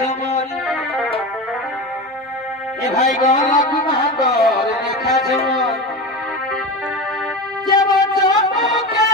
যেমন এ ভাই গলা কুমার রেখা যেমন যেমন চমকে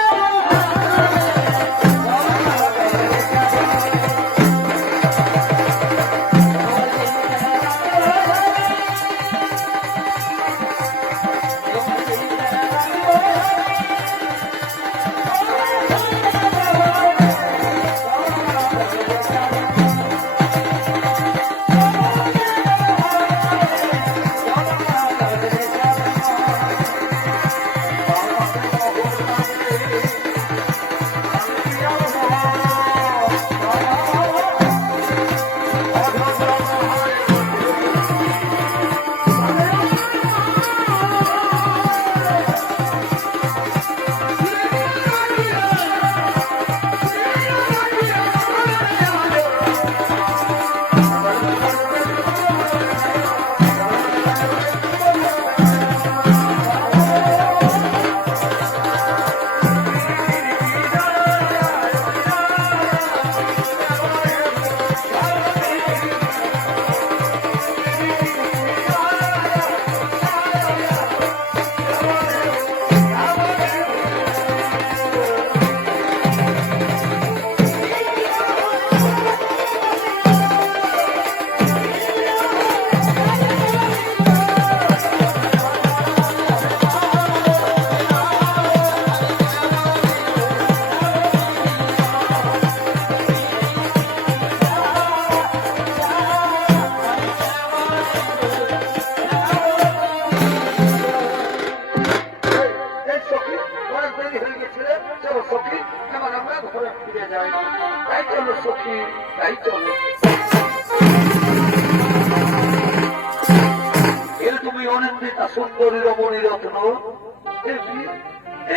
সুন্দরী রমণী রত্ন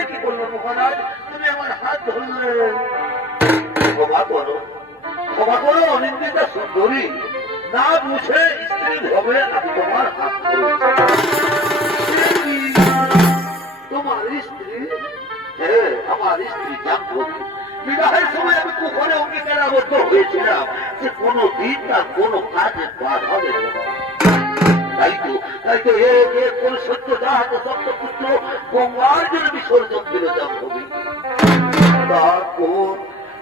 কি বললো মহারাজ তুমি আমার হাত ধরলে ক্ষমা করো অনিন্দিতা সুন্দরী না বুঝে স্ত্রী হবে আমি তোমার হাত তোমার স্ত্রী হ্যাঁ আমার স্ত্রী জানবী বিবাহের সময় আমি কুকুরে অঙ্গীকারাবদ্ধ হয়েছিলাম যে কোনো দিন তার কোনো কাজে বাদ হবে তাই তো এর সত্য জাহাজ সপ্তপুত্র গঙ্গার জন্য বিসর্জন দিল জাহ্নবী তারপর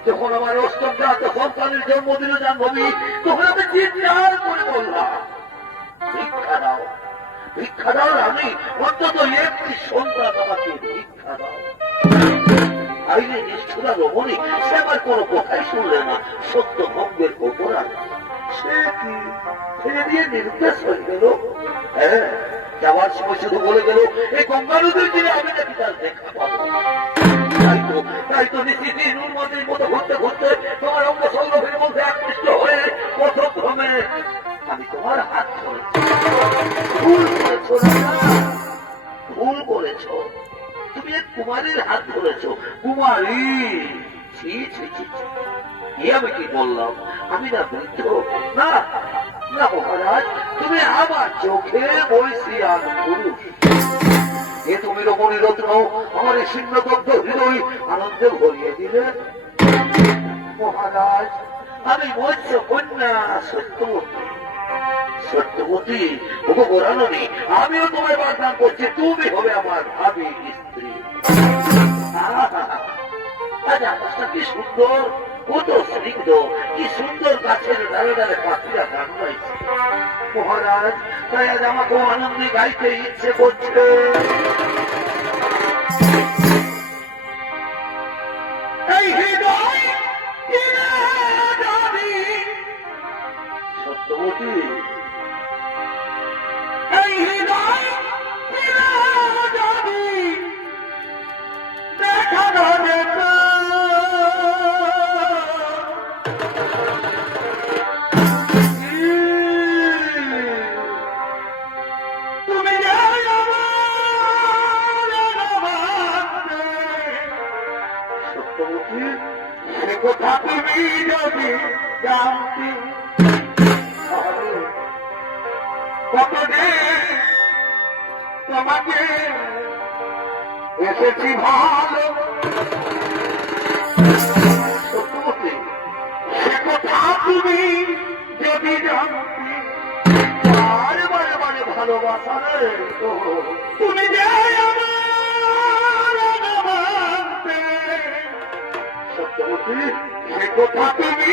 যখন আমার অষ্টম জাত সন্তানের জন্ম দিল জাহ্নবী তখন আমি চিৎকার করে বললাম ভিক্ষা দাও আমি অন্তত একটি সন্তান আমাকে ভিক্ষা দাও আইনে নিষ্ঠুরা রমণী সে আমার কোনো কথাই শুনলে না সত্য ভঙ্গের অপরাধ সে কি ফিরে দিয়ে নির্দেশ হয়ে গেল হ্যাঁ যাওয়ার সময় শুধু বলে গেল এই গঙ্গা নদীর দিনে আমি নাকি তার দেখা পাবো তাই তো নিশ্চিত নদীর মতো ঘুরতে ঘুরতে তোমার অঙ্গ সৌরভের মধ্যে আকৃষ্ট হয়ে পথক্রমে আমি তোমার হাত ধরেছি ভুল করেছ তুমি এক কুমারীর হাত ধরেছ কুমারী ছি ছি ছি আমি কি বললাম আমি না বৃদ্ধ না না মহারাজ তুমি আমার চোখে বৈশিয়ান পুরুষ এ তুমি রমণী রত্ন আমার এই শীর্ণদগ্ধ হৃদয় আনন্দে ভরিয়ে দিলে মহারাজ আমি মৎস্য কন্যা সত্যবতী উপকরণী আমিও তোমায় বাগদান করছি তুমি হবে আমার ভাবি স্ত্রী কি সুন্দর কত স্নিগ্ধ কি সুন্দর গাছের ডালে ডালে পাখিরা গান গাইছে মহারাজ তাই আজ আমাকে আনন্দে গাইতে ইচ্ছে করছে সত্যবতী দেখা কথা তুমি যদি জানতে কতদিন তোমাকে এসেছি ভালো সে কথা তুমি যদি জানতি বারে বারে ভালোবাসা রে তুমি যে সত্যবতী সে কথা তুমি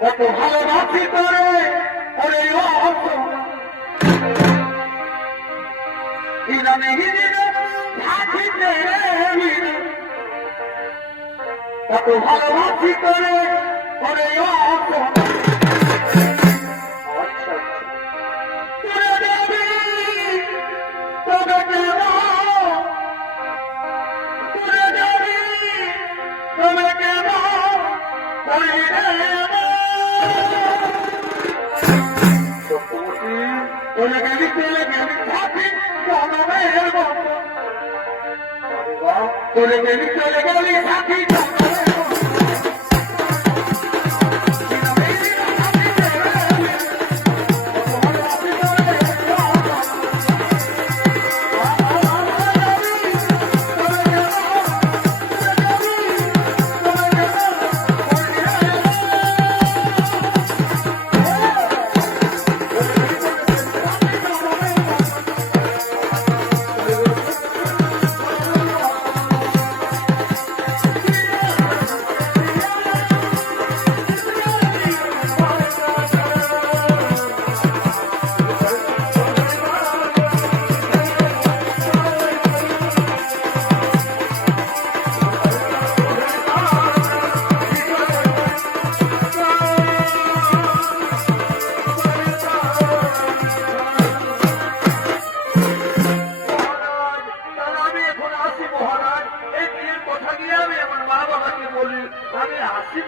কত ভালোবাসি করে ওরে কত ভালোবাসি করে ওরে চলে গেলি সাথী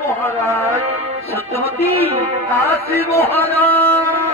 মহারাজ সত্যবতী আসি মহারাজ